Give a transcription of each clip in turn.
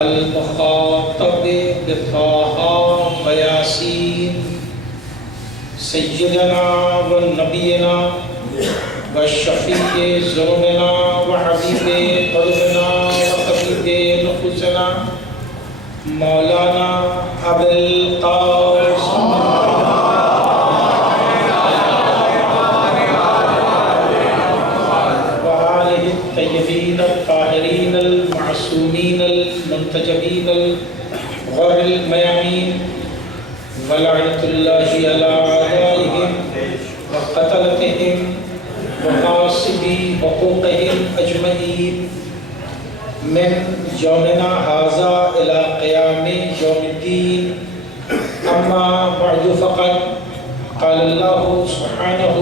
المخاطب بطه وياسين سيدنا ونبينا والشفيع ذنوبنا وحبيب قلوبنا وطبيب نفوسنا مولانا ابو القاسم وآله الطيبين الطاهرين المعصومين المنتجبين الغر الميامين ولعنة الله على أعدائهم وقتلتهم وقاصدي حقوقهم أجمعين من يومنا هذا إلى قيام يوم الدين. أما بعد فقد قال الله سبحانه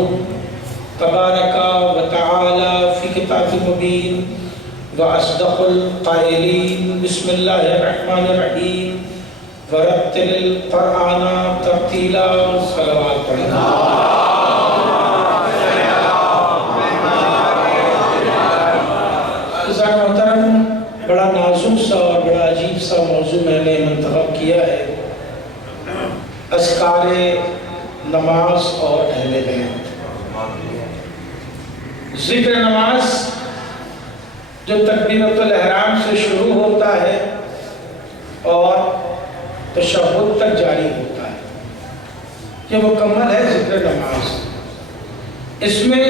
تبارك وتعالى في كتاب مبين وأصدق القائلين بسم الله الرحمن الرحيم ورتل القرآن ترتیلا. صلوات پڑھنا. عزیزان محترم، بڑا نازک سا اور بڑا عجیب سا موضوع میں نے منتخب کیا ہے، اذکار نماز اور اہل بیت. ذکر نماز جو تکبیرۃ الاحرام سے شروع ہوتا ہے اور تشہد تک جاری ہوتا ہے، یہ مکمل ہے ذکر نماز. اس میں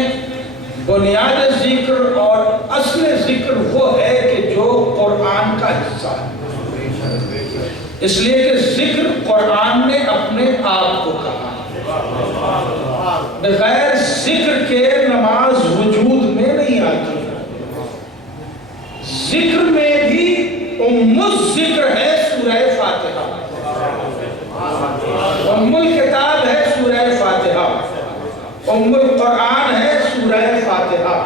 بنیاد ذکر اور اصل ذکر وہ ہے کہ جو قرآن کا حصہ ہے، اس لیے کہ ذکر قرآن نے اپنے آپ کو کہا. بغیر ذکر کے نماز وجود میں نہیں آتی. ذکر میں بھی ام الذکر ہے سورہ فاتحہ، ام الکتاب ہے سورہ فاتحہ، ام القرآن ہے سورہ فاتحہ،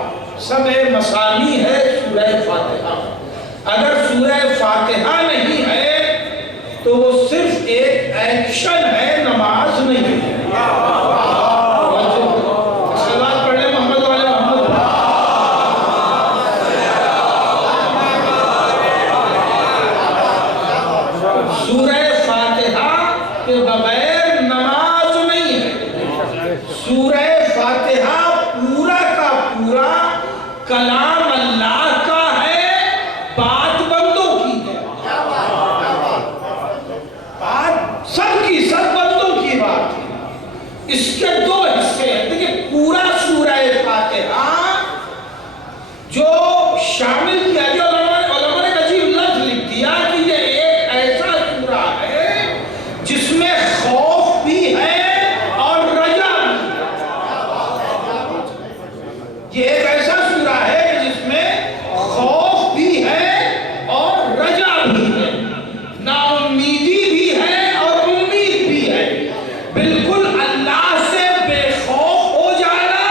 سبع مثانی ہے سورہ فاتحہ. اگر سورہ فاتحہ نہیں ہے تو وہ صرف ایک ایکشن ہے، نماز نہیں ہے. سورہ فاتحہ کے بغیر نماز نہیں ہے. سورہ فاتحہ پورا کا پورا کلام اللہ کا ہے، بات بندوں کی ہے. بات سب کی سب بندوں کی بات ہے. اس کے دو حصے ہیں. دیکھیں پورا سورہ فاتحہ جو شامل کیا گیا، علماء نے عجیب لفظ لکھ دیا کہ یہ ایک ایسا سورہ ہے جس میں خوف بھی ہے اور رجا بھی ہے. یہ ایک ایسا سورہ ہے جس میں خوف بھی ہے اور رجا بھی ہے، نا امیدی بھی ہے اور امید بھی ہے. بالکل اللہ سے بے خوف ہو جانا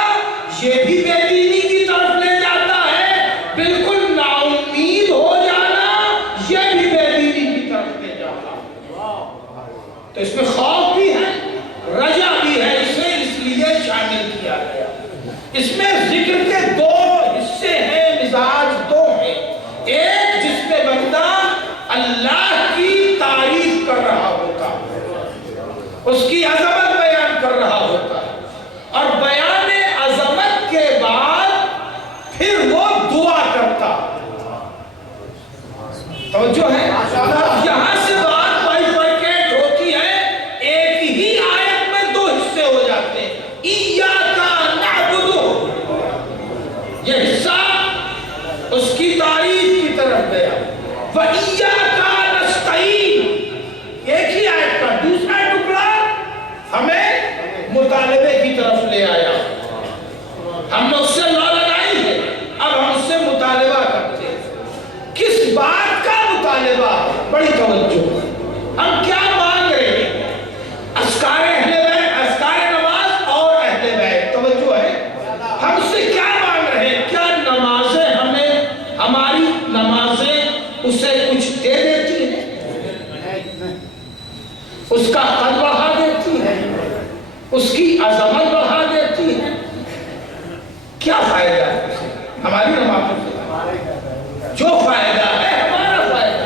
یہ بھی بے دینی کی طرف لے جاتا ہے، بالکل نا امید ہو جانا یہ بھی بے دینی کی طرف لے جاتا ہے. تو اس میں خوف بھی ہے، رجا بھی ہے، اسے اس لیے شامل کیا گیا. اس میں ذکر کے دو حصے ہیں، مزاج دو ہیں. ایک جس میں بندہ اللہ کی تعریف کر رہا ہوتا، اس کی عظمت بیان کر رہا ہوتا، اور بیان عظمت کے بعد پھر وہ دعا کرتا. توجہ ہے؟ یہاں سے بات بائیفرکیٹ ہوتی ہے، ایک ہی آیت میں دو حصے ہو جاتے ہیں. ایاک نعبد، یہ حصہ اس کی تعریف کی طرف گیا. وَإِيَّاكَ نَسْتَعِينُ، ایک ہی آیت کا دوسرا ٹکڑا ہمیں مطالبے کی طرف لے آیا. ہم نے اس سے لا لگائی ہے، اب ہم اس سے مطالبہ کرتے ہیں. کس بات کا مطالبہ؟ بڑی توجہ. ہم کیا مانگ رہے ہیں؟ اذکار اہل بیت، اذکار نماز اور اہل بیت. توجہ ہے، ہم اس سے کیا مانگ رہے ہیں؟ کیا نمازیں ہمیں، ہماری نمازیں اسے کچھ دے دیتی ہیں؟ اس کا قد بڑھا دیتی ہے، اس کی عظمت بڑھا دیتی ہے؟ کیا فائدہ ہے ہماری نمازوں سے؟ جو فائدہ ہے ہمارا فائدہ.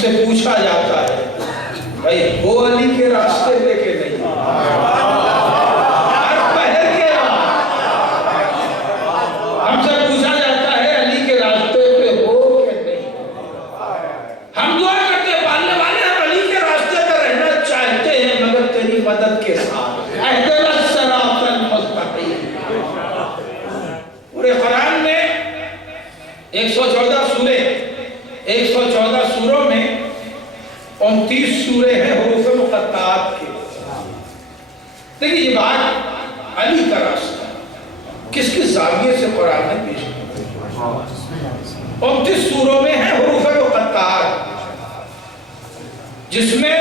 سے پوچھا جاتا ہے بھائی وہ علی کے راستے پہ کہ نہیں؟ ہر پہر کے ہم سے پوچھا جاتا ہے علی کے راستے پہ ہو کہ نہیں؟ ہم دعا کرتے ہیں پالنے والے ہم علی کے راستے پہ رہنا چاہتے ہیں مگر تیری مدد کے ساتھ اہدنا الصراط المستقیم۔ پورے قرآن میں 114 سورے 114 سوروں میں 29 سورے ہیں حروف مقطعات کے۔ دیکھیں یہ بات علی کا راستہ کس کس زاویے سے قرآن نے پیش کیا؟ 29 سوروں میں ہیں حروف مقطعات جس میں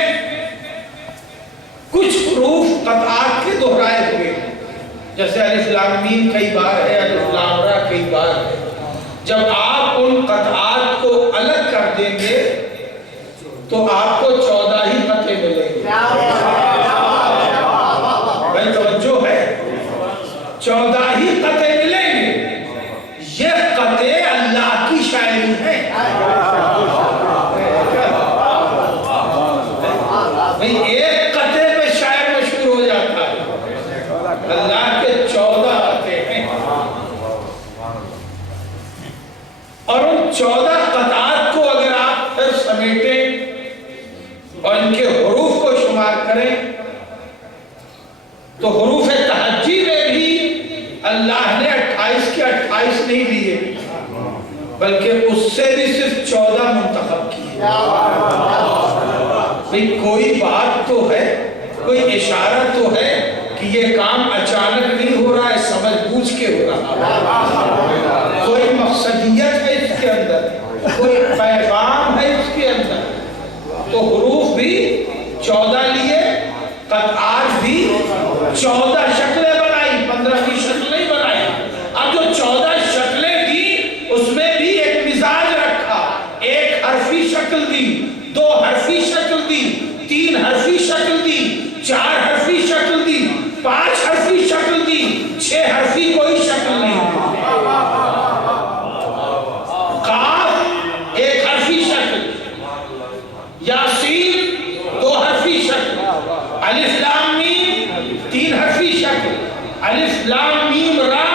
کچھ حروف قطعات کے دہرائے ہوئے ہیں، جیسے الف لام میم کئی بار ہے، الف لام را کئی بار ہے۔ جب آپ ان قطعات کو الگ کر دیں گے تو آپ کو 14 ہی قطعے ملیں گے۔ بھائی توجہ ہے، 14 ہی قطعے ملیں گے۔ یہ قطعے اللہ کی شاعری ہیں۔ بھائی ایک قطعے پہ شاعر مشہور ہو جاتا ہے، اللہ کے 14 قطعے ہیں، اور ان 14 قطعات کو اگر آپ پھر سمیٹیں اور ان کے حروف کو شمار کریں تو حروف تہجی میں بھی اللہ نے 28 کے 28 نہیں دیے بلکہ اس سے بھی صرف 14 منتخب کیے۔ بھئی کوئی بات تو ہے، کوئی اشارہ تو ہے کہ یہ کام اچانک نہیں ہو رہا ہے، سمجھ بوجھ کے ہو رہا ہے، کوئی مقصدیت ہے اس کے اندر، کوئی پیغام ہے اس کے اندر۔ تو حروف بھی 14 لیے، قطعات بھی 14 شکلیں بنائی، 15 کی شکل نہیں بنائی۔ اب جو 14 شکلیں دی اس میں بھی ایک مزاج رکھا، ایک حرفی شکل دی، 2 حرفی شکل دی، 3 حرفی شکل دی، 4 حرفی شکل دی، 5 حرفی شکل دی، 6 حرفی کوئی شکل نہیں دی۔ قاف ایک حرفی شکل، یاسین 2 حرفی شکل، الف لام میم 3 حرفی شکل، الف لام میم را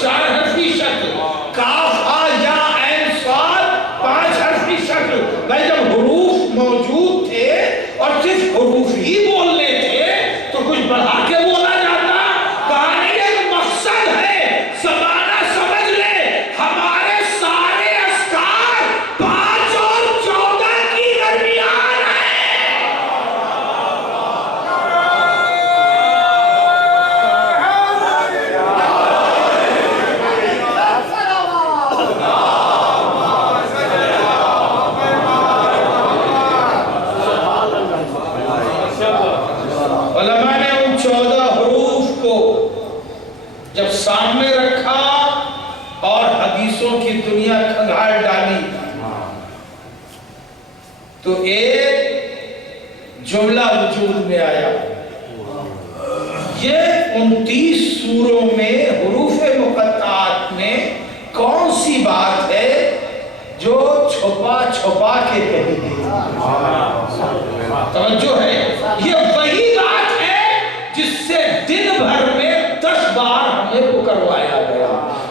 4 حرفی شکل، کاف ہا یا عین صاد 5 حرفی شکل۔ بھائی جب حروف موجود تھے اور صرف حروف ہی بولنے تھے تو کچھ بڑھا کے بولا جاتا، کہانی ایک مقصد ہے، زمانہ سمجھ لے، ہمارے سارے اذکار 5 اور 14 کی درمیان ہیں۔ علماء نے ان 14 حروف کو جب سامنے رکھا اور حدیثوں کی دنیا کھنگال ڈالی تو ایک جملہ وجود میں آیا۔ یہ 29 سوروں میں حروف مقطعات میں کون سی بات ہے جو چھپا چھپا کے کہی گئی؟ توجہ ہے، یہ وہی بات ہے جس سے دن بھر میں 10 بار ہمیں پکروایا گیا،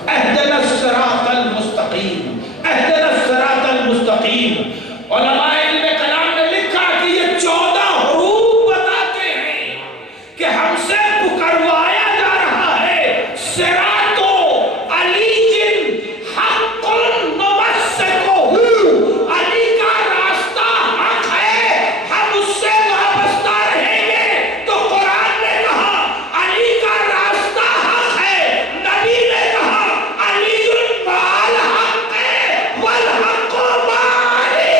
اہدنا الصراط المستقیم، اہدنا الصراط المستقیم۔ علماء علم کلام نے لکھا کہ یہ 14 حروف بتاتے ہیں کہ ہم سے پکروایا جا رہا ہے، صراط علی جن حق نمسکہ، علی کا راستہ حق ہے، ہم اس سے وابستہ رہیں گے۔ تو قرآن نے کہا علی کا راستہ حق ہے، نبی نے کہا علی مال حق ہے والحق معی۔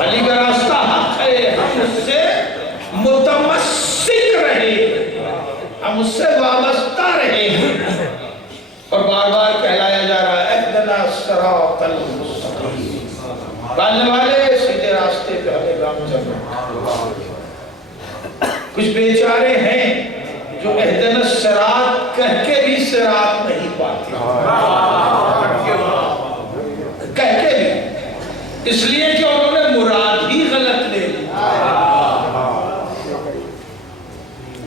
علی کا راستہ حق ہے، ہم اس سے متمسک رہے، ہم اس سے وابستہ رہے ہیں، اور بار بار کہلایا جا رہا ہے اہدنا الصراط المستقیم، ڈالنے والے سیدھے راستے امتحان چل رہا ہے. کچھ بیچارے ہیں جو اہدنا الصراط کہہ کے بھی صراط نہیں پاتے، کہہ کے بھی، اس لیے کہ انہوں نے مراد ہی غلط لے لی.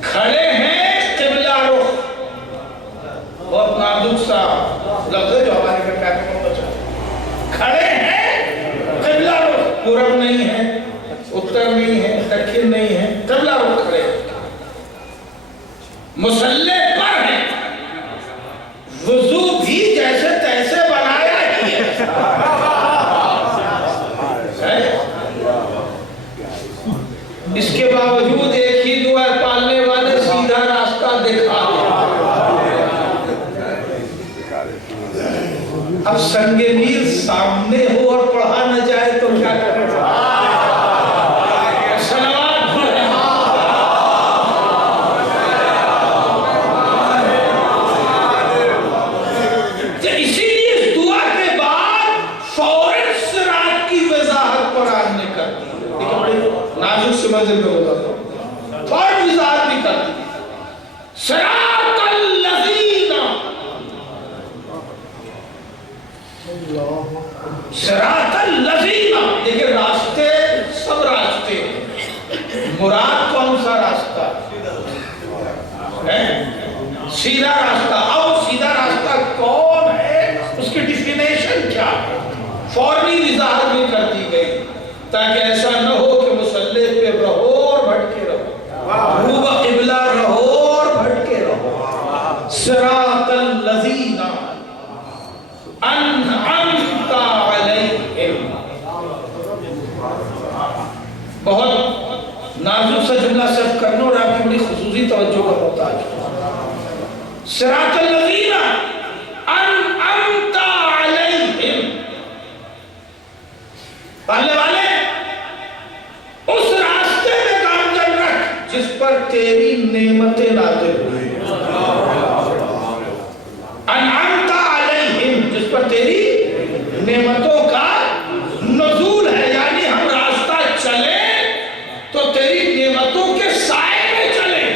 کھڑے ہیں قبلہ رخ، بہت نازک سا لفظ ہے جو ہمارے گھر کہتے ہیں بچا، کھڑے ہیں قبلہ رخ، پورب نہیں ہے، اتر نہیں ہے، دکھن نہیں ہے، قبلہ رخ کھڑے ہیں، مصلی پر ہیں، وضو بھی جیسے تیسے بنایا ہی ہے. اس کے باوجود ایک ہی دعا پالنے والے سیدھا راستہ دکھا دیا. اب سنگ میل سامنے ہو اور پڑھا نہ جائے تو کیا کرے گا؟ منزل میں ہوتا تھا اور وزارت بھی کرتی صراط الذین، صراط الذین، دیکھیں راستے سب راستے، مراد کون سا راستہ ہے؟ سیدھا راستہ. اب سیدھا راستہ کون ہے، اس کی ڈیفینیشن کیا ہے، فوری وضاحت بھی کرتی گئی تاکہ ایسا نہ ہو کہ مصلی پہ رہو اور بھٹکے رہو، روبہ قبلہ رہو اور بھٹکے رہو. صراط الذین انعمت علیہم، بہت نازک سا جملہ صرف کرنا اور آپ کی بڑی خصوصی توجہ کا محتاج ہے. صراط الذین انعمت علیہم، پڑھنے والے اس راستے میں گامزن رکھ جس پر تیری نعمتیں نازل ہوئی. انعمت علیہم، جس پر تیری نعمتوں کا نزول ہے، یعنی ہم راستہ چلیں تو تیری نعمتوں کے سائے میں چلیں.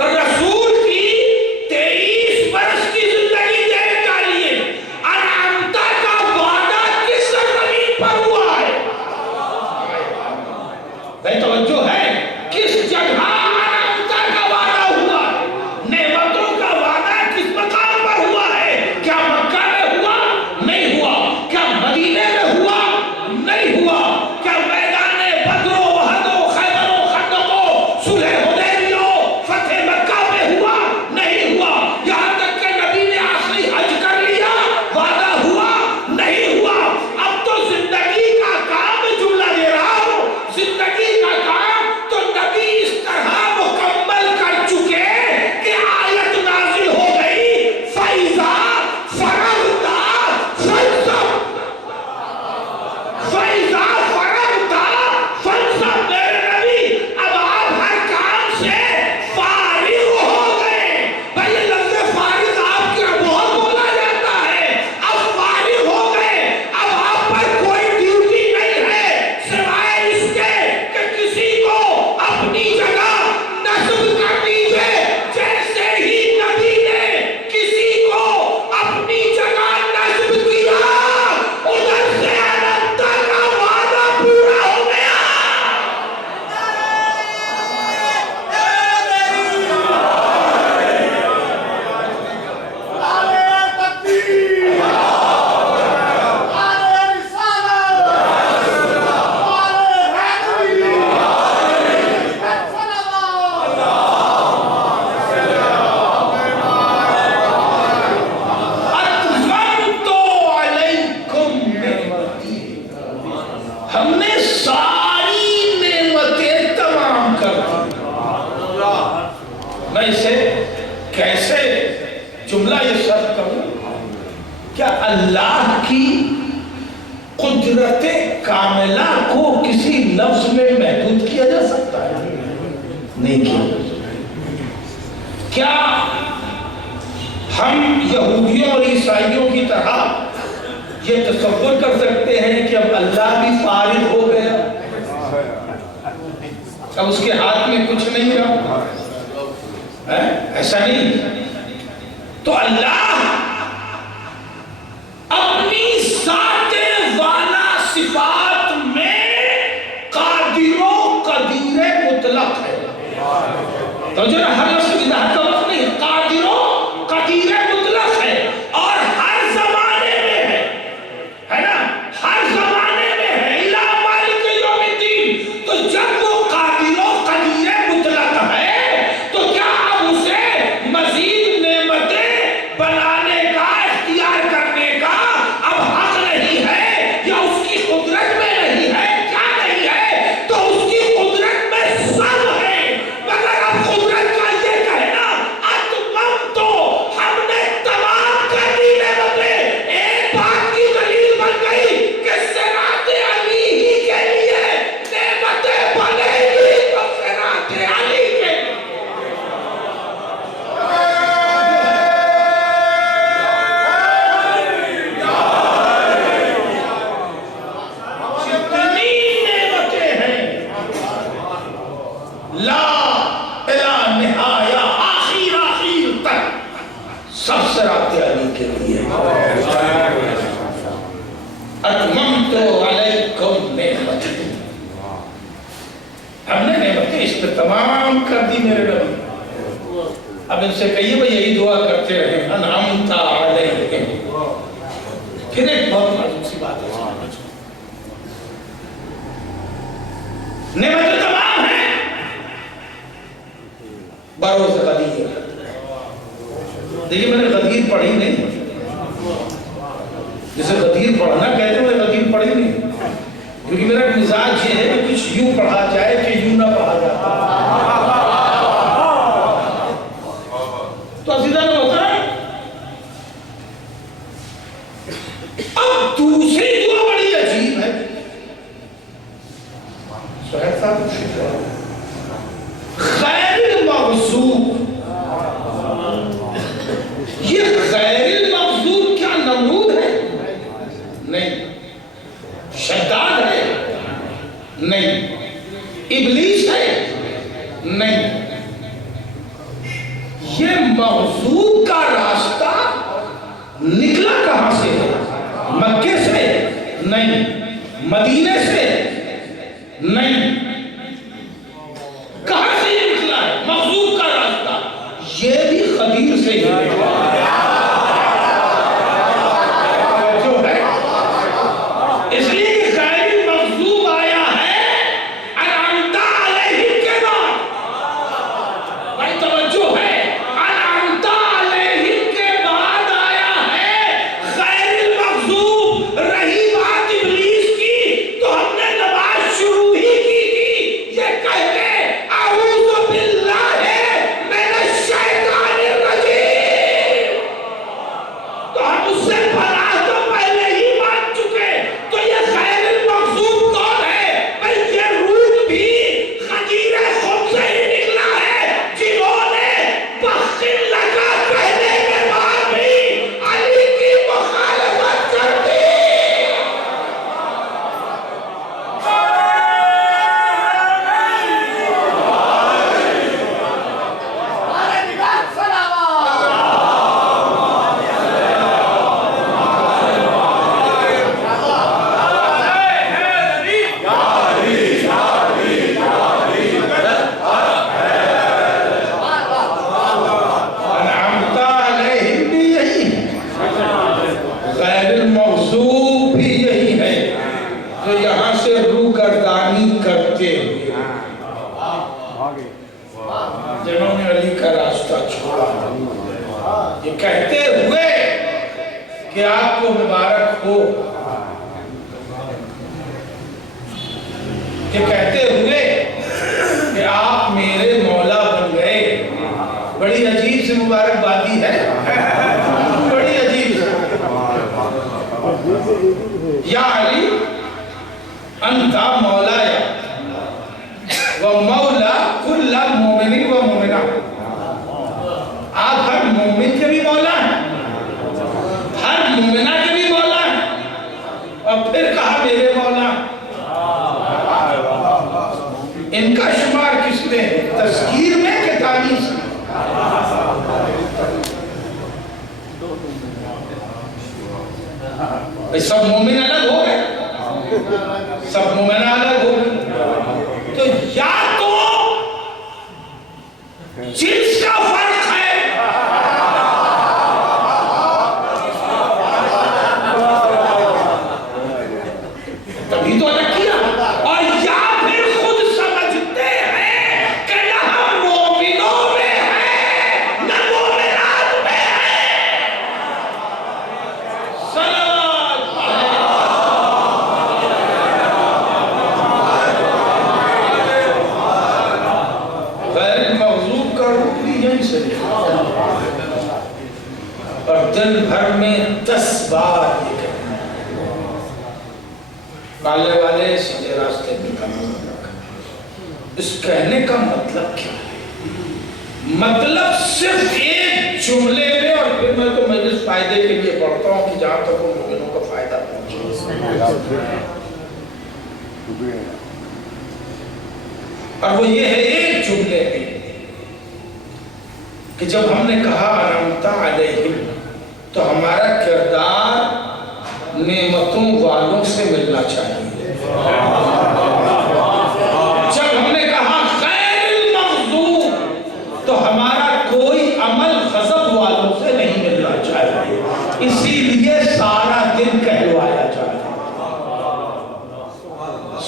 رسول کی 23 برس کی زندگی دیکھ ڈالیے، انعمت کا وعدہ کس زمین پر ہوا ہے؟ بھائی توجہ ہے، کس جگہ انعمت کا وعدہ ہوا ہے، نعمتوں کا وعدہ کس مقام پر ہوا ہے؟ کیا مکہ میں ہوا؟ نہیں ہوا. کیا مدینے میں ہوا؟ نہیں ہوا. کیا میدان بدر و احد و خیبر و خندق و صلح حدیبیہ و فتح مکہ میں ہوا؟ نہیں ہوا. یہاں تک کہ نبی نے آخری حج کر لیا، وعدہ ہوا؟ نہیں ہوا. اب تو زندگی کا کام، جملہ دے رہا ہوں، زندگی کا کام تو نبی اس طرح مکمل کر چکے کہ آیت نازل ہو گئی، فَإِذَا فَرَغْتَ فَانصَبْ، فَإِذَا فَرَغْتَ فَانصَبْ. میرے نبی اب آپ ہر کام سے فارغ ہو گئے. بھائی یہ لفظ فارغ آپ کے بہت بولا جاتا ہے، اب فارغ ہو گئے. اب آپ پر کوئی ڈیوٹی نہیں ہے سوائے اس کے کہ کسی کو اپنی جگہ نصب کر دیجئے. جیسے ہی نبی نے کسی کو اپنی جگہ نصب کیا، ادھر سے انعمت کا وعدہ پورا ہو گیا. اتممت علیکم نعمتی، ہم نے ساری نعمتیں تمام کر دی. میں اسے کیسے جملہ یہ سب کروں؟ کیا اللہ کی قدرت کاملہ کو کسی لفظ میں محدود کیا جا سکتا ہے؟ نہیں کیا. کیا ہم یہودیوں اور عیسائیوں کی طرح یہ تصور کر سکتے ہیں کہ اب اللہ بھی فارغ ہو گیا؟ اب اس کے ہاتھ میں کچھ نہیں رہا، ایسا نہیں۔ تو اللہ اپنی ذات والا صفات میں قادر و قدیر مطلق ہے۔ تو جو ہر لفظ کی وضاحت کا وقت نہیں، قادر و قدیر مطلق ہے، اور ہر زمانے میں ہے نا، ہر زمانے میں ہے، الا مالک یوم الدین۔ تو جب وہ قادر و قدیر مطلق ہے تو کیا اب اسے مزید نعمتیں بنانے کا، اختیار کرنے کا اب حق نہیں ہے، یا اس کی قدرت میں نہیں ہے؟ کیا نہیں ہے؟ تو اس کی قدرت میں سب ہے، مگر اب قدرت کا یہ کہنا اتمم تو ہم نے تمام کر دی نعمتیں، ایک بات کی دلیل بن گئی کہ صراط علی ہی کے لیے نعمتیں بنے گی، تو صراط علی کے لیے۔ جتنی نعمتیں ہیں لا الہ نہایا، آخر تک سب صراط علی کے لیے۔ اتممت علیکم نعمتی، ہم نے نعمتیں اس پہ تمام کر دی میرے نبی۔ اب ان سے کہیے بھئی یہی دعا کرتے رہے، انعمت علیہم۔ پھر ایک بہت معلوم سی بات ہے، نعمتیں تمام ہیں بروز غدیر۔ دیکھیں میں نے غدیر پڑھی نہیں، جسے غدیر پڑھنا کہتے ہیں میں نے غدیر پڑھی نہیں، کیونکہ میرا مزاج یہ ہے کہ کچھ یوں پڑھا جائے کہ یوں نہ پڑھا جاتا۔ تو عزیزان محترم، اب دوسری دعا بڑی عجیب ہے۔ سہیل صاحب غیر المغضوب، یہ غیر المغضوب کیا نمرود ہے؟ نہیں۔ شداد ہے؟ نہیں۔ ابلیس ہے؟ نہیں۔ یہ مغضوب کا راستہ نکلا کہاں سے ہے؟ مکے سے؟ نہیں۔ مدینے سے؟ نہیں۔ کہاں سے یہ نکلا ہے مغضوب کا راستہ؟ یہ بھی قدیر سے ہی نکلا ہے۔ اس لیے غیر مغضوب آیا ہے انعمت علیہم کے بعد، بھائی توجہ ہے، انعمت علیہم کے بعد آیا ہے غیر المغضوب۔ رہی بات ابلیس کی تو ہم نے نماز شروع ہی کی تھی یہ کہہ کے اعوذ باللہ من الشیطان الرجیم، تو ہم اس سے پناہ تو پہلے ہی مان چکے۔ تو یہ غیر المغضوب کون ہے؟ بھئی یہ روح بھی غدیر خود سے ہی نکلا ہے، جنہوں نے بخت لگا کہنے کے بعد بھی علی کی مخالفت کر دی۔ انعمت علیہم بھی یہی ہے، غیر المغضوب بھی یہی ہے، جو یہاں سے روگردانی کرتے ہوئے جنہوں نے علی کا راستہ چھوڑا، یہ کہتے ہوئے کہ آپ کو مبارک ہو، یہ کہتے ہوئے کہ آپ میرے مولا بن گئے۔ بڑی عجیب سی مبارکبادی ہے، بڑی عجیب سی۔ یا علی انت مولایا و مولا کل مومن و مومنہ، آپ ہر مومن کے بھی مولا ہیں، ہر مومنہ کے بھی مولا ہیں، اور پھر کہا میرے مولا۔ ان کا شمار تذکیر میں کہ تانیث میں؟ سب مومن الگ ہو گئے، سب مومن الگ ہو گئے، تو یا تو جنس کا فرق ہے، تبھی تو الگ کیا، اور یا پھر خود سمجھتے ہیں کہ نہ ہم مومنوں میں ہیں نہ مومنات میں ہیں۔ غیر مغضوب کا روح بھی یہیں سے اور دن بھر میں 10 بار یہ کہنا نالے والے سیدھے راستے پہ قدم رکھا۔ اس کہنے کا مطلب کیا ہے؟ مطلب صرف ایک جملے میں، اور پھر میں تو مجلس فائدے کے لیے پڑھتا ہوں کہ جہاں تک ان مومنوں کا فائدہ پہنچے، اور وہ یہ ہے ایک جملے میں کہ جب ہم نے کہا انعمت علیہم تو ہمارا کردار نعمتوں والوں سے ملنا چاہیے۔ جب ہم نے کہا غیر المغضوب تو ہمارا کوئی عمل غضب والوں سے نہیں ملنا چاہیے، اسی لیے سارا دن کہلوایا جاتا ہے۔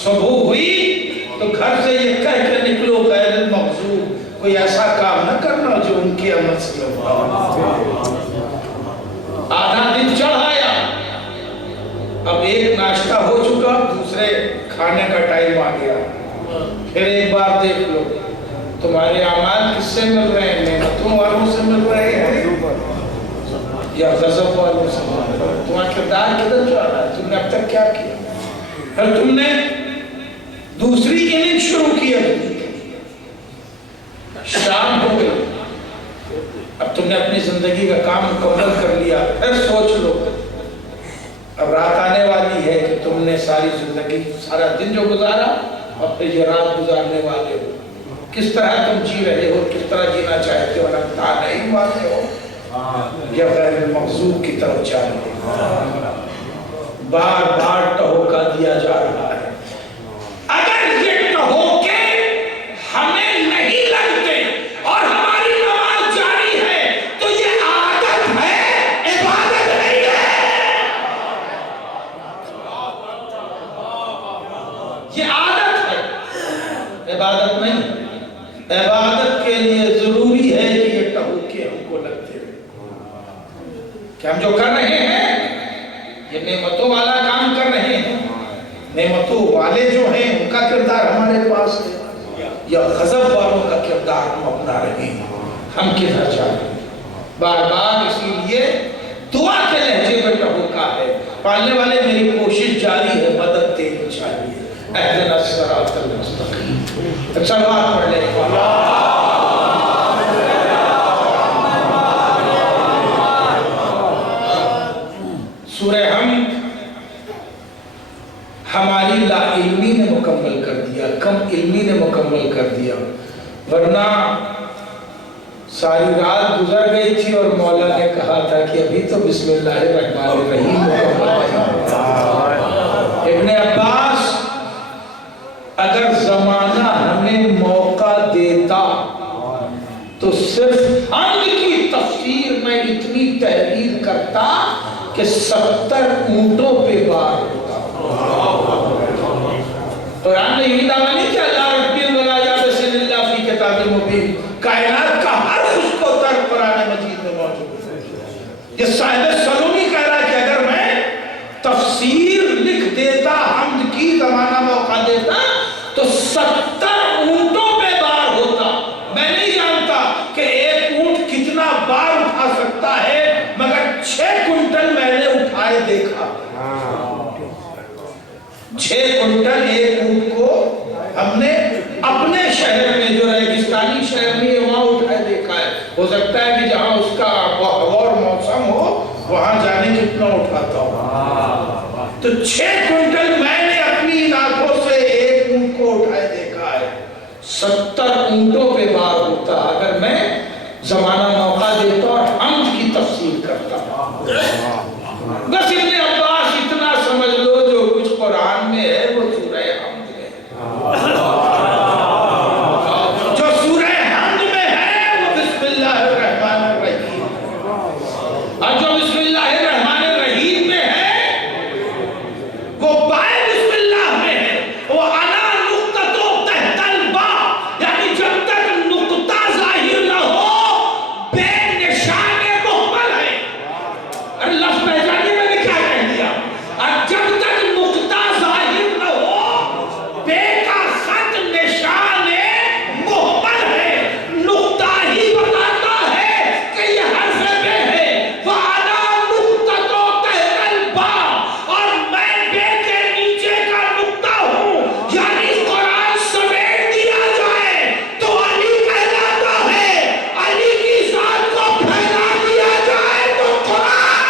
صبح ہوئی تو گھر سے یہ کہہ کے نکلو غیر المغضوب، کوئی ایسا کام نہ کرنا جو ان کے عمل سے ہوگا۔ آدھا دن چڑھایا، اب ایک ناشتہ ہو چکا، دوسرے کھانے کا ٹائم آ گیا، پھر ایک بار دیکھ لو تمہارے اعمال کس سے مل رہے ہیں؟ نعمتوں والوں سے مل رہے ہیں یا غضب والوں سے مل رہے ہیں؟ تمہارا کردار کدھر جا رہا ہے؟ تم نے اب تک کیا کیا؟ پھر تم نے دوسری اننگ شروع کی، شام ہو گئی، اب تم نے اپنی زندگی کا کام مکمل کر لیا، پھر سوچ لو اب رات آنے والی ہے کہ تم نے ساری زندگی سارا دن جو گزارا اور پھر یہ رات گزارنے والے ہو، کس طرح تم جی رہے ہو، کس طرح جینا چاہتے ہو، نمتا نہیں والے ہو یا غیر المغضوب کی طرف جا رہے ہو؟ بار بار ٹہوکا دیا جا رہا ہے۔ اگر یہ ٹہوکے ہمیں نہیں لگتے اور ہماری نماز جاری ہے تو یہ عادت ہے، عبادت نہیں ہے۔ یہ عادت ہے، عبادت نہیں۔ عبادت کے لیے ضروری ہے کہ یہ ٹہوکے ہم کو لگتے رہے کہ ہم جو کر رہے ہیں یہ نعمتوں والا کام کر رہے ہیں، نعمتوں والے جو ہیں ان کا کردار ہمارے پاس ہے یا غضب والوں کا کردار ہم اپنا رہے ہیں، ہم کدھر جا رہے ہیں؟ بار بار اسی لیے دعا کے لہجے میں ٹہوکا ہے۔ پالنے والے میری کوشش جاری ہے، مدد دینی چاہیے۔ اہدنا الصراط المستقیم، صلوات پڑھ لیں۔ سورہ حمد ہماری لا علمی نے مکمل کر دیا، کم علمی نے مکمل کر دیا، ورنہ ساری رات گزر گئی تھی اور مولا نے کہا تھا کہ ابھی تو بسم اللہ الرحمن الرحیم مکمل نہیں۔ ابن عباس اگر زمانہ ہمیں موقع دیتا تو صرف حمد کی تفسیر میں اتنی تحریر کرتا کہ 70 اونٹوں پہ بار ہوتا۔ قرآن نے یہی دعویٰ نہیں کہ اللہ ربی الولا بسم اللہ فی کتاب مبین، کائنات کا ہر اس کو ترک قرآن مجید میں موجود ہے۔ یہ صاحب سلومی کہہ رہا ہے کہ اگر میں تفسیر لکھ دیتا، حمد کی زمانہ موقع دیتا تو 70 اونٹوں پہ بار ہوتا۔ میں نہیں جانتا کہ ایک اونٹ کتنا بار اٹھا سکتا ہے، مگر 6 کنٹل میں نے اٹھائے دیکھا۔ 6 کنٹل ایک اونٹ کو ہم نے اپنے شہر میں جو ریگستانی شہر میں ہے وہاں اٹھائے دیکھا ہے۔ ہو سکتا ہے کہ جہاں اس کا اور موسم ہو وہاں جانے کتنا اٹھاتا ہو، تو 6 کنٹل میں نے اپنی آنکھوں سے ایک اونٹ کو اٹھائے دیکھا ہے۔ 70 اونٹوں پہ بار ہوتا اگر میں زمانہ موقع دیتا اور حمد کی تفسیر کرتا. بس ابن عباس اتنا سمجھ لو جو کچھ قرآن میں ہے وہ سورہ حمد میں ہے. جو سورہ حمد میں ہے وہ بسم اللہ الرحمن الرحیم، اور جو بسم اللہ الرحمن الرحیم میں ہے وہ بائے بسم اللہ میں ہے. وہ انا نقطہ تحت البا، یعنی جب تک نقطہ ظاہر نہ ہو بے نشان محمل ہے. ارے لفظ پہچانیے میں نے کیا کہہ دیا. اور جب تک نقطہ ظاہر نہ ہو بے کا خط نشان محمل ہے. نقطہ ہی بتاتا ہے کہ یہ حرف بے ہے. وَأَنَا نُقْطَةٌ تَحْتَ الْبَاءِ، اور میں بے کے نیچے کا نقطہ ہوں. یعنی قرآن سمیٹ دیا جائے تو علی کہلاتا ہے، علی کی ذات کو پھیلا دیا جائے تو قرآن.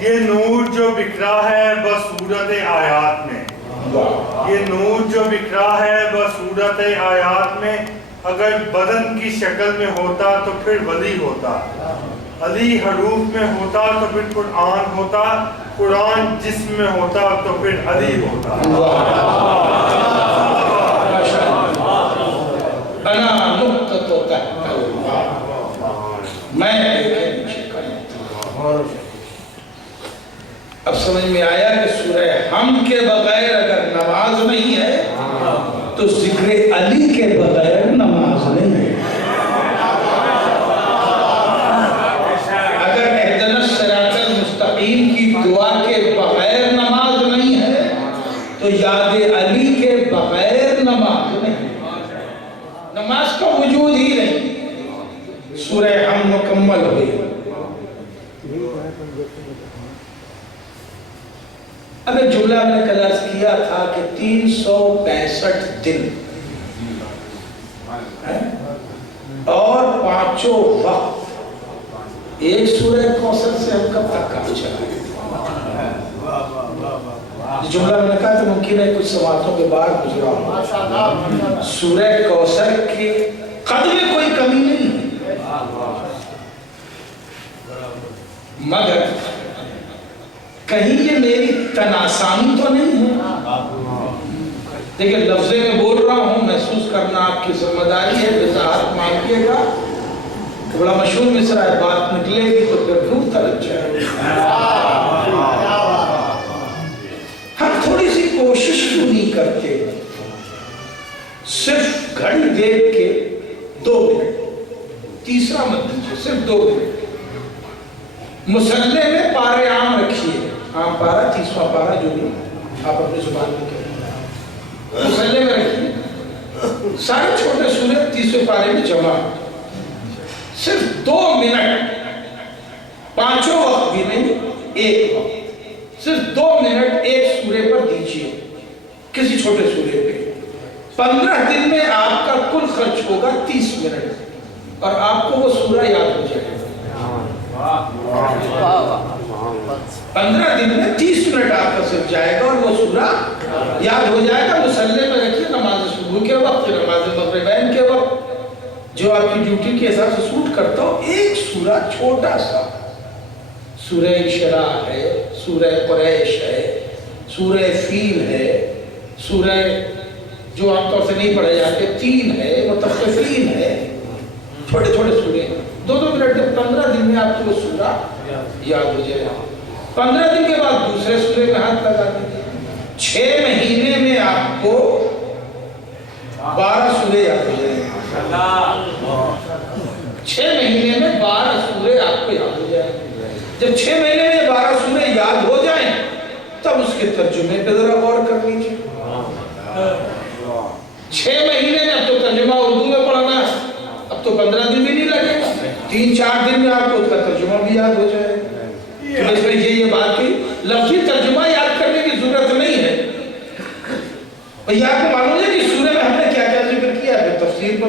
یہ نور جو بکھرا ہے بصورت آیات میں، یہ نور جو بکھرا ہے بصورت آیات میں، اگر بدن کی شکل میں ہوتا تو پھر ولی ہوتا، علی حروف میں ہوتا تو پھر قرآن ہوتا، قرآن جسم میں ہوتا تو پھر علی ہوتا. انا نقطہ تحت الباء، میں بے کے نیچے کا نقطہ ہوں. اب سمجھ میں آیا کہ سورہ حمد کے بغیر اگر نماز نہیں ہے تو ذکر علی کے بغیر نماز نہیں ہے. اگر اہدنا الصراط المستقیم کی دعا کے بغیر نماز نہیں ہے تو یاد علی کے بغیر نماز نہیں. نماز کا وجود ہی نہیں. سورہ حمد مکمل ہوئی. اب ایک جملہ میں نے کل عرض کیا تھا کہ 365 دن اور 5 وقت ایک سورہ کوثر سے ہم کب تک کام چلائیں. جملہ میں نے کہا کہ ممکن ہے کچھ سماعتوں کے بعد گزرا ہوں. سورہ کوثر کے قد میں کوئی کمی نہیں ہے، مگر کہیں یہ میری تناسانی تو نہیں ہے. دیکھیں لفظیں میں بول رہا ہوں، محسوس کرنا آپ کی ذمہ داری ہے. وضاحت مانگیے گا کہ بڑا مشہور مصرع ہے، بات نکلے گی تو پھر دور تلک جائے. ہم تھوڑی سی کوشش کیوں نہیں کرتے؟ صرف گھڑی دیکھ کے 2 منٹ، تیسرا مت دیجیے، صرف 2 منٹ. مسلح میں پارے عام رکھیے، عام پارا 30واں پارا جو بھی آپ اپنی زبان میں کہیں مسلح میں رکھیے. سارے چھوٹے سورے 30ویں پارے میں جمع. صرف 2 منٹ، 5 وقت بھی نہیں، 1 وقت، صرف 2 منٹ ایک سورے پر دیجیے، کسی چھوٹے سورے پہ. 15 دن میں آپ کا کل خرچ ہوگا 30 منٹ اور آپ کو وہ سورہ یاد ہو جائے گا. 15 دن میں 30 منٹ آپ کا صرف جائے گا اور وہ سورہ یاد ہو جائے گا. مسلح میں رکھیے، نماز صبح کے وقت، نماز مغربین کے وقت، جو آپ کی ڈیوٹی کے حساب سے سوٹ کرتا ہو. ایک سورہ چھوٹا سا، سورہ انشراح ہے، سورہ قریش ہے، سورہ فیل ہے، سورہ جو عام طور سے نہیں پڑھے جاتے 3 ہے، متفقین ہے. چھوٹے چھوٹے سورے ہیں. 2 منٹ میں 15 دن میں آپ کو وہ سورہ یاد ہو جائے گا. 15 دن کے بعد دوسرے سورے میں ہاتھ لگا دیجیے. 6 مہینے میں آپ کو 12 سورے یاد ہو جائیں گے. 6 مہینے میں 12 سورے آپ کو یاد ہو جائیں. جب 6 مہینے میں 12 سورے یاد ہو جائیں تب اس کے ترجمے پہ ذرا غور کر لیجیے. 6 مہینے میں اب تو ترجمہ اردو میں پڑھنا ہے، اب تو 15 دن بھی نہیں لگے گا. 3-4 دن میں آپ کو اس کا ترجمہ بھی یاد ہو جائے. اس میں یہ بات کی لفظی ترجمہ یاد کرنے کی ضرورت نہیں ہے. بھئی آپ کو معلوم ہے کہ سورے میں ہم نے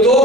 2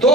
2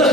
10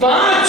5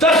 10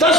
10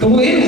2 in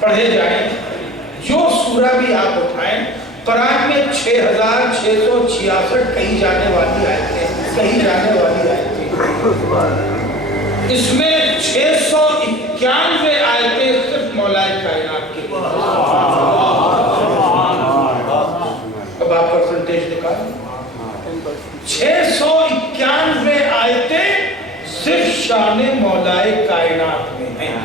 پڑھے جائیں، جو سورہ بھی آپ اٹھائیں، قرآن میں 6666 کہی جانے والی آیتیں، اس میں 691 آیتیں صرف مولا کائنات کے لیے۔ اب آپ پرسنٹیج نکالیں، 691 آیتیں صرف شان مولا کائنات میں ہیں۔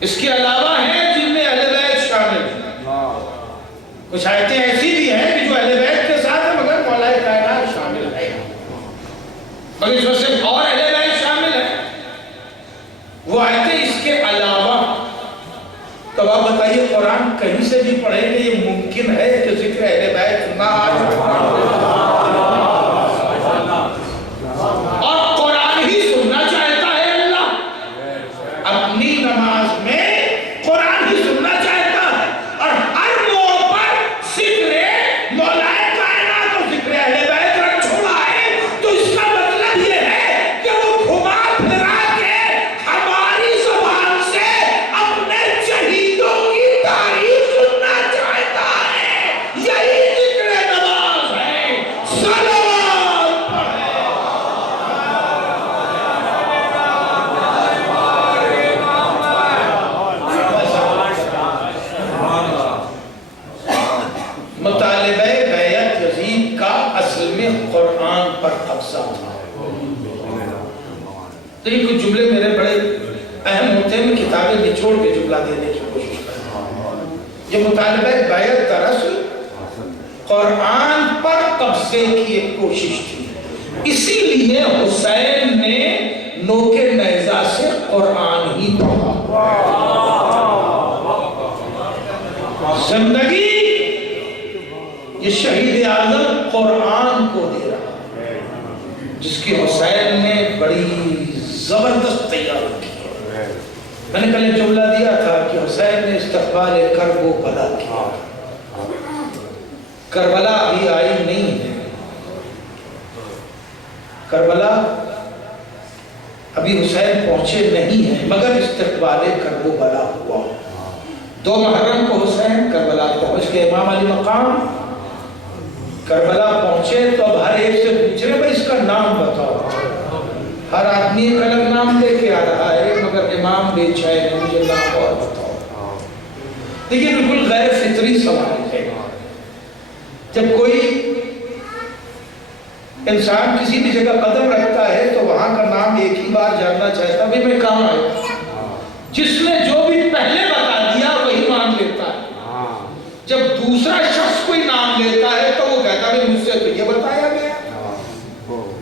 اس کے علاوہ ہیں جن میں اہل بیت شامل ہیں، کچھ آیتیں ایسی بھی ہیں کہ جو اہل بیت کے ساتھ ہیں مگر مولا کائنات شامل ہے، مگر اس میں صرف اور اہل بیت شامل ہے وہ آیتیں اس کے علاوہ۔ تو آپ بتائیے قرآن کہیں سے بھی پڑھیں گے یہ ممکن ہے کہ ذکر اہل بیت نہ آئے؟ اور قرآن ہی سننا چاہتا ہے اللہ اپنی نماز میں، قرآن ہی سننا چاہتا ہے، اور ہر موقع پر ذکر مولا کائنات اور ذکر اہل بیت رکھ چھوڑا ہے، تو اس کا مطلب یہ ہے کہ وہ گھما پھرا کے ہماری زبان سے اپنے شہیدوں کی تاریخ سننا چاہتا ہے۔ یہی ذکر نماز ہے، صلوات پڑھیں۔ مطالبہ بیعت یزید کا اصل میں قرآن پر قبضہ تھا۔ تو یہ کچھ جملے میرے بڑے اہم ہوتے ہیں، میں کتابیں نچوڑ کے جملہ دینے کی کوشش کرتا ہوں۔ یہ مطالبہ بیعت دراصل قرآن پر قبضے کی ایک کوشش تھی، اسی لیے حسین نے نوک نیزہ سے قرآن ہی پڑھا۔ زندگی یہ شہید اعظم قرآن کو دے رہا ہے، جس کی حسین نے بڑی زبردست تیار کی ہے۔ میں نے کل ایک جملہ دیا تھا کہ حسین نے استقبال کرب و بلا کیا۔ کربلا ابھی آئی نہیں ہے، کربلا ابھی حسین پہنچے نہیں ہیں، مگر استقبال کرب و بلا ہوا۔ 2 محرم کو حسین کربلا پہنچ گئے، امام علی مقام کربلا پہنچے تو اب ہر ایک سے پوچھ رہے بھائی اس کا نام بتاؤ۔ ہر آدمی ایک الگ نام لے کے آ رہا ہے، مگر امام بے چین ہے، مجھے نام اور بتاؤ۔ دیکھیے بالکل غیر فطری سوال ہے۔ جب کوئی انسان کسی بھی جگہ قدم رکھتا ہے تو وہاں کا نام ایک ہی بار جاننا چاہتا ہے، میں کہاں آیا؟ جس نے جو بھی پہلے بتا دیا وہی مان لیتا ہے۔ جب دوسرا شخص کوئی نام لیتا ہے تو وہ کہتا ہے مجھ سے تو یہ بتایا گیا،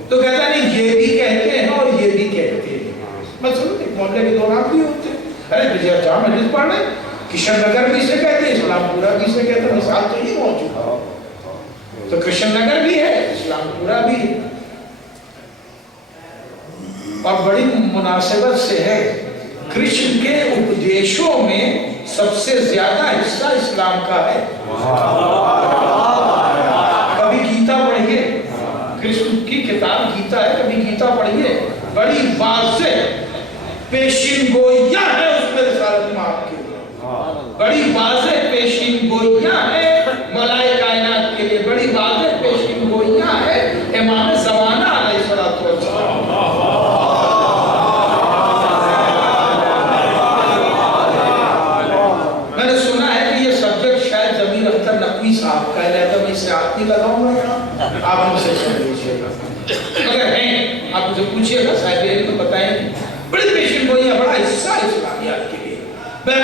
تو کہتا نہیں یہ بھی کہتے ہیں اور یہ بھی کہتے ہیں۔ مثلا ایک محلے کے 2 نام بھی ہوتے ہیں، ارے بجے جہاں مجلس پڑھ رہے کشن نگر بھی سے کہتے ہیں، اسلام پورا بھی سے کہتے ہیں، مثال تو یہ موجود ہے۔ تو کرشن نگر بھی ہے، اسلام پورا بھی ہے، اور بڑی مناسبت سے ہے کرشن کے اپدیشوں میں سب سے زیادہ حصہ اسلام کا ہے۔ کبھی گیتا پڑھیے، کرشن کی کتاب گیتا ہے، کبھی گیتا پڑھیے، بڑی واضح پیشین گوئیاں ہے اس میں رسالت مآب کے لیے، بڑی واضح پیشین گوئیاں ہے مولائے کائنات کے لیے، بڑی واضح پیشین گوئیاں ہے امام زمانہ علیہ السلام۔ میں نے سنا ہے کہ یہ سبجیکٹ شاید ضمیر اختر نقوی صاحب کا ہے، تو میں اسے آپ نہیں لگاؤں گا، آپ ہم سے سن لیجیے گا، اگر ہیں آپ مجھے پوچھئے گا، صاحب علم تو بتائیں گے۔ بڑی پیشن گوئیاں، بڑا حصہ اسلامیات کے لیے۔ میں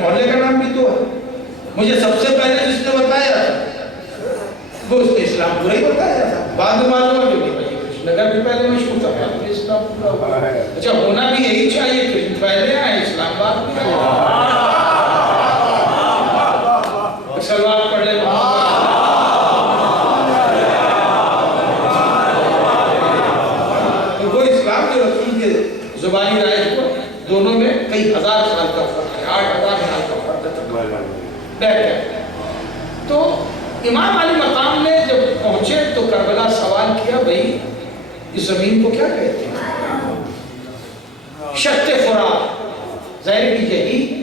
محلے کا نام بھی تو ہے، مجھے سب سے پہلے جس نے بتایا تھا وہ اس نے اسلام پورا ہی بتایا تھا، بعد میں معلوم ہے کہ کرشن نگر بھی پہلے مشہور تھا، بعد میں اسلام پورا ہوا ہے۔ اچھا ہونا بھی یہی چاہیے، کرشن پہلے آئے، اسلام بعد میں آئے۔ سلوات پڑھ لیں۔ وہ اسلام کے رسول کے زبانی رائج کو دونوں میں کئی ہزار سال کا فرق ہے، 8,000 سال کا فرق ہے۔ تو امام علی مقام نے جب پہنچے تو کربلا سوال کیا، بھئی اس زمین کو کیا کہتے ہیں؟ شط فرات، ظاہر کہ یہی